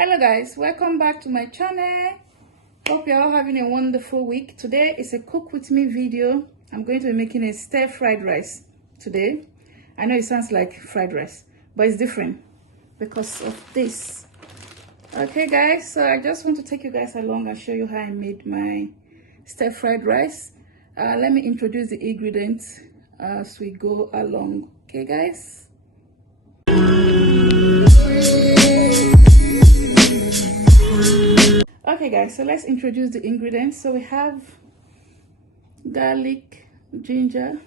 Hello guys, welcome back to my channel. Hope you're all having a wonderful week. Today is a cook with me video. I'm going to be making a stir fried rice today. I know it sounds like fried rice, but it's different because of this. Okay guys, so I just want to take you guys along and show you how I made my stir fried rice. Let me introduce the ingredients as we go along. Okay guys. Okay guys, so let's introduce the ingredients. So we have garlic, ginger,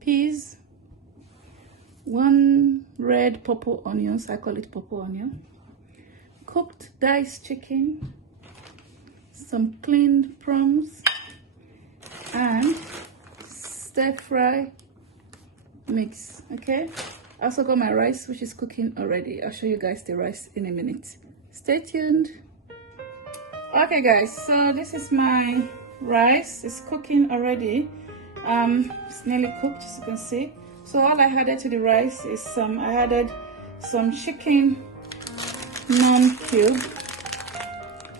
peas, one red purple onions, I call it purple onion, cooked diced chicken, some cleaned prawns, and stir fry mix. Okay, I also got my rice, which is cooking already. I'll show you guys the rice in a minute. Stay tuned. Okay guys, so this is my rice. It's cooking already. It's nearly cooked, as you can see. So all I added to the rice is I added some chicken non-cube.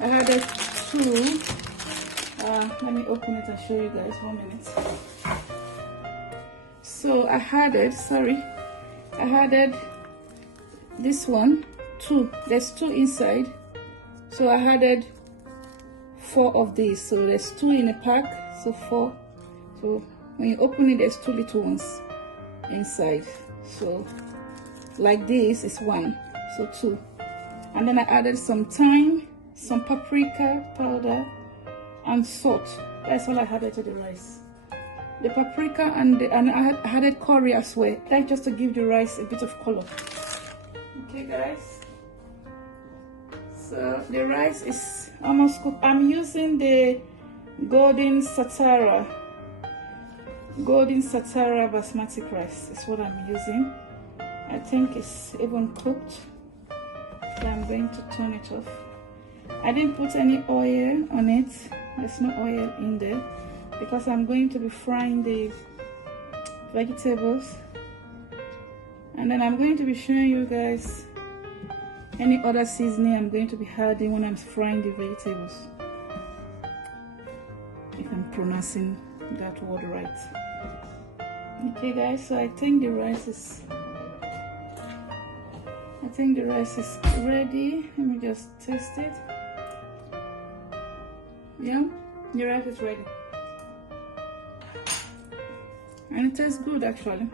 I added two. Let me open it and show you guys. 1 minute. So I added this one, two. There's two inside. So I added 4 of these. So there's 2 in a pack, so 4. So when you open it, there's 2 little ones inside. So like this is 1, so 2. And then I added some thyme, some paprika powder, and salt. That's all I added to the rice. The paprika and I added curry as well. That's just to give the rice a bit of color. Okay guys. So the rice is almost cooked. I'm using the golden satara basmati rice is what I'm using. I think it's even cooked. So I'm going to turn it off. I didn't put any oil on it. There's no oil in there because I'm going to be frying the vegetables, and then I'm going to be showing you guys any other seasoning I'm going to be adding when I'm frying the vegetables, if I'm pronouncing that word right. Okay guys, so I think the rice is ready. Let me just taste it. Yeah, the rice is ready, and it tastes good actually.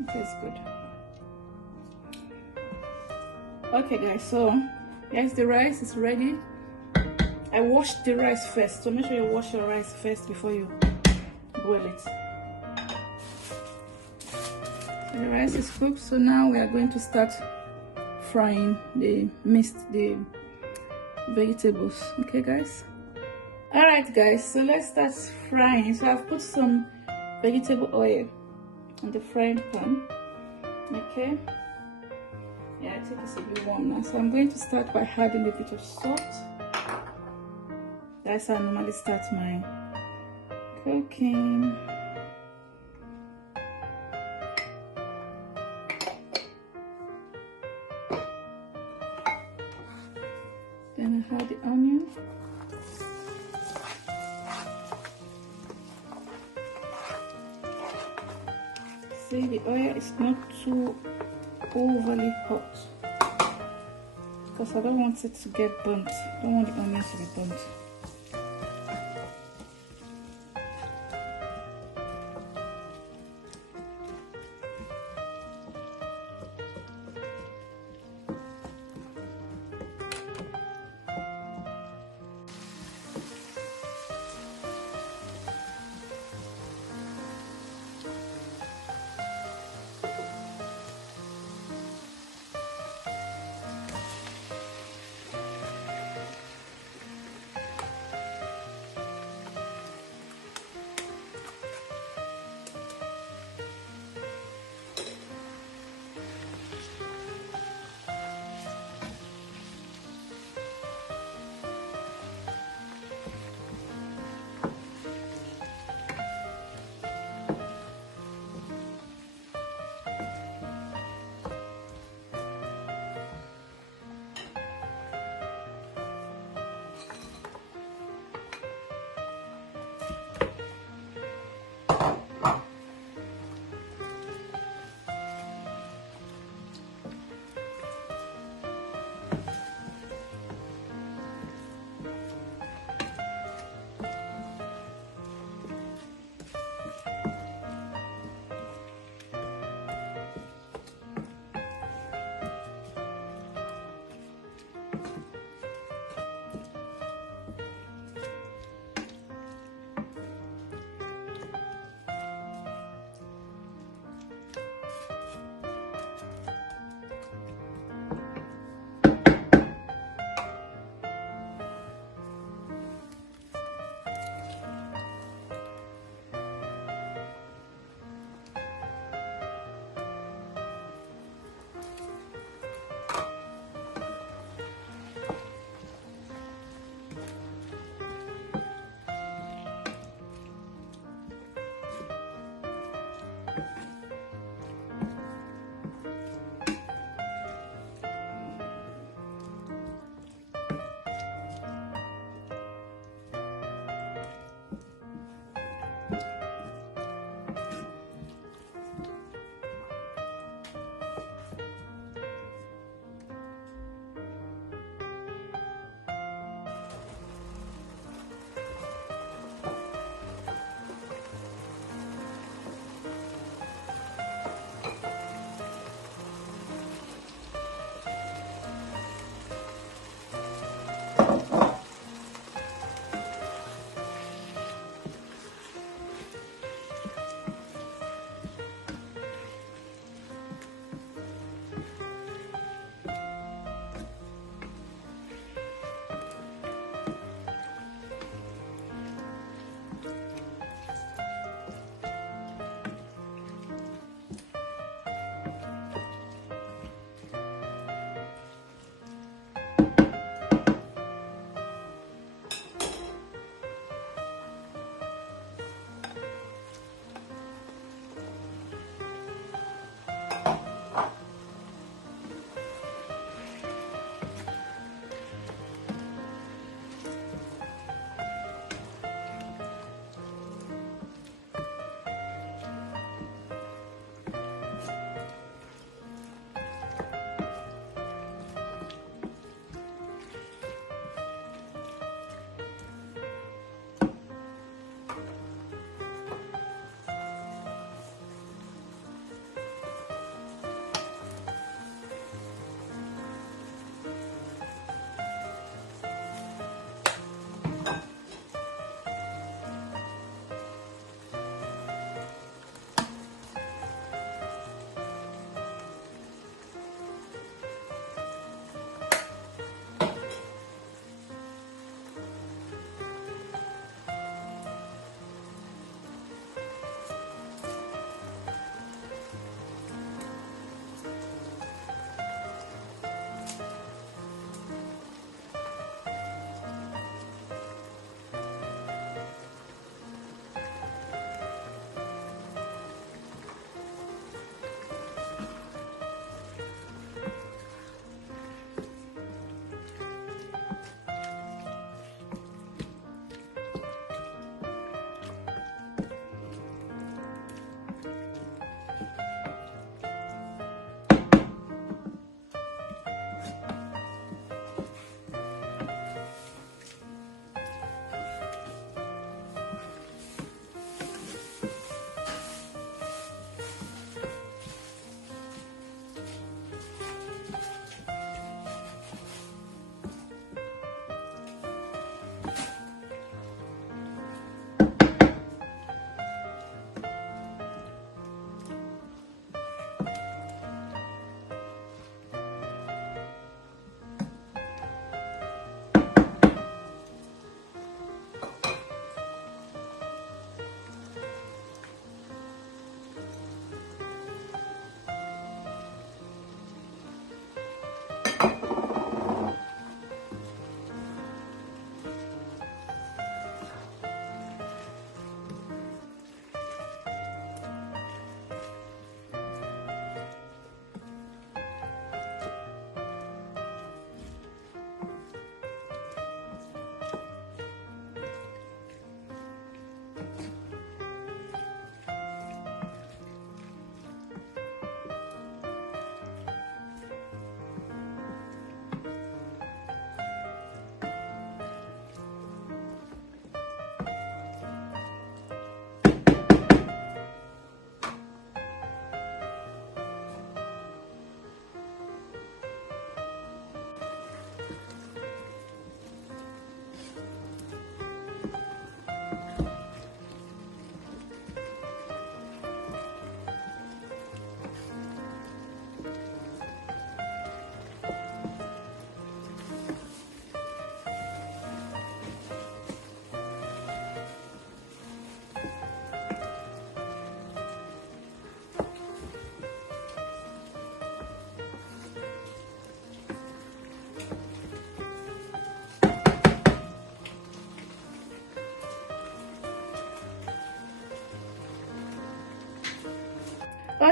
It tastes good. Okay guys, so yes, the rice is ready. I washed the rice first, so make sure you wash your rice first before you boil it. So the rice is cooked, so now we are going to start frying the vegetables. Okay guys. All right guys, so let's start frying. So I've put some vegetable oil on the frying pan. Okay, yeah, I think it's a bit warm now, so I'm going to start by adding a bit of salt. That's how I normally start my cooking. Then I add the onion. See, the oil is not too overly hot because I don't want it to get burnt. I don't want the onions to be burnt.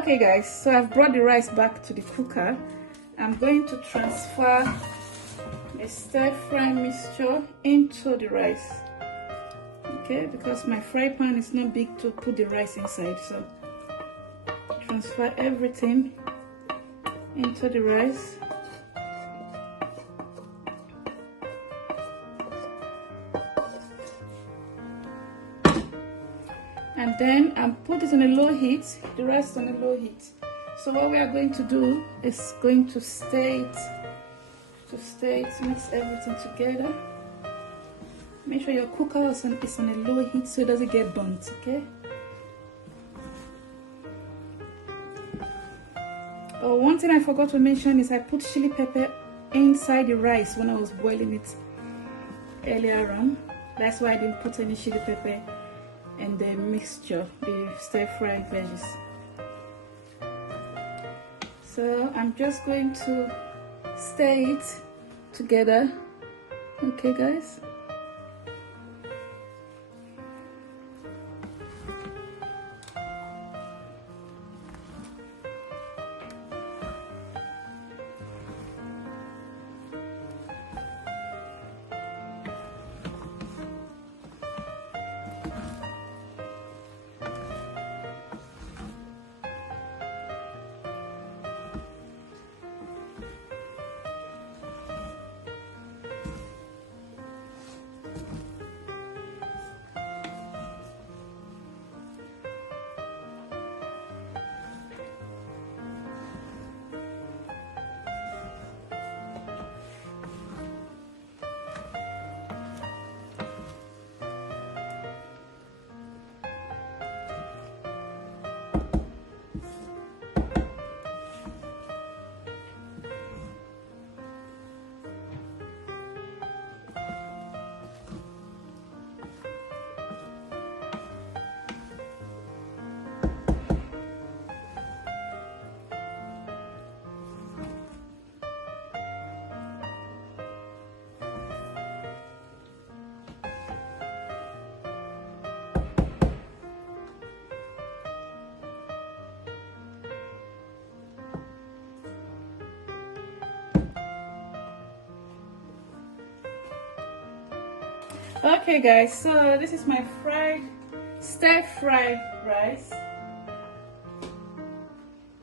Okay guys, so I've brought the rice back to the cooker. I'm going to transfer the stir-fry mixture into the rice. Okay, because my fry pan is not big to put the rice inside, so transfer everything into the rice. And then put it on a low heat, the rice on a low heat. So what we are going to do is going to stir it, mix everything together. Make sure your cooker is on a low heat so it doesn't get burnt, okay? Oh, one thing I forgot to mention is I put chili pepper inside the rice when I was boiling it earlier on. That's why I didn't put any chili pepper in the mixture, the stir-fry veggies. So I'm just going to stir it together, okay guys? Okay guys, so this is my stir-fried rice.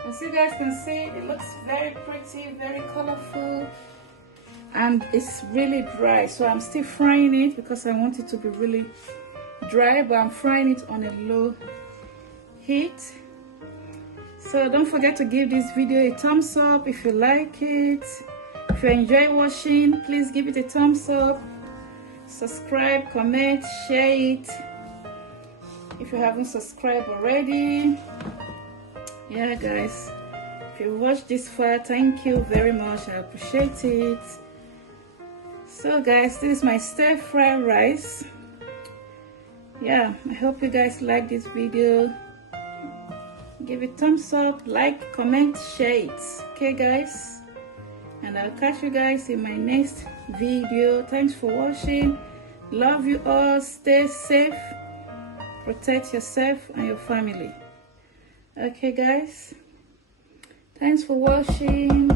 As you guys can see, it looks very pretty, very colorful, and it's really dry. So I'm still frying it because I want it to be really dry, but I'm frying it on a low heat. So don't forget to give this video a thumbs up if you like it. If you enjoy watching, please give it a thumbs up. Subscribe, comment, share it if you haven't subscribed already. Yeah guys, if you watched this far, thank you very much, I appreciate it. So guys, this is my stir-fry rice. Yeah, I hope you guys like this video. Give it thumbs up, like, comment, share it. Okay guys, and I'll catch you guys in my next video. Thanks for watching. Love you all. Stay safe, protect yourself and your family. Okay guys, thanks for watching.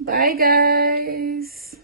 Bye guys.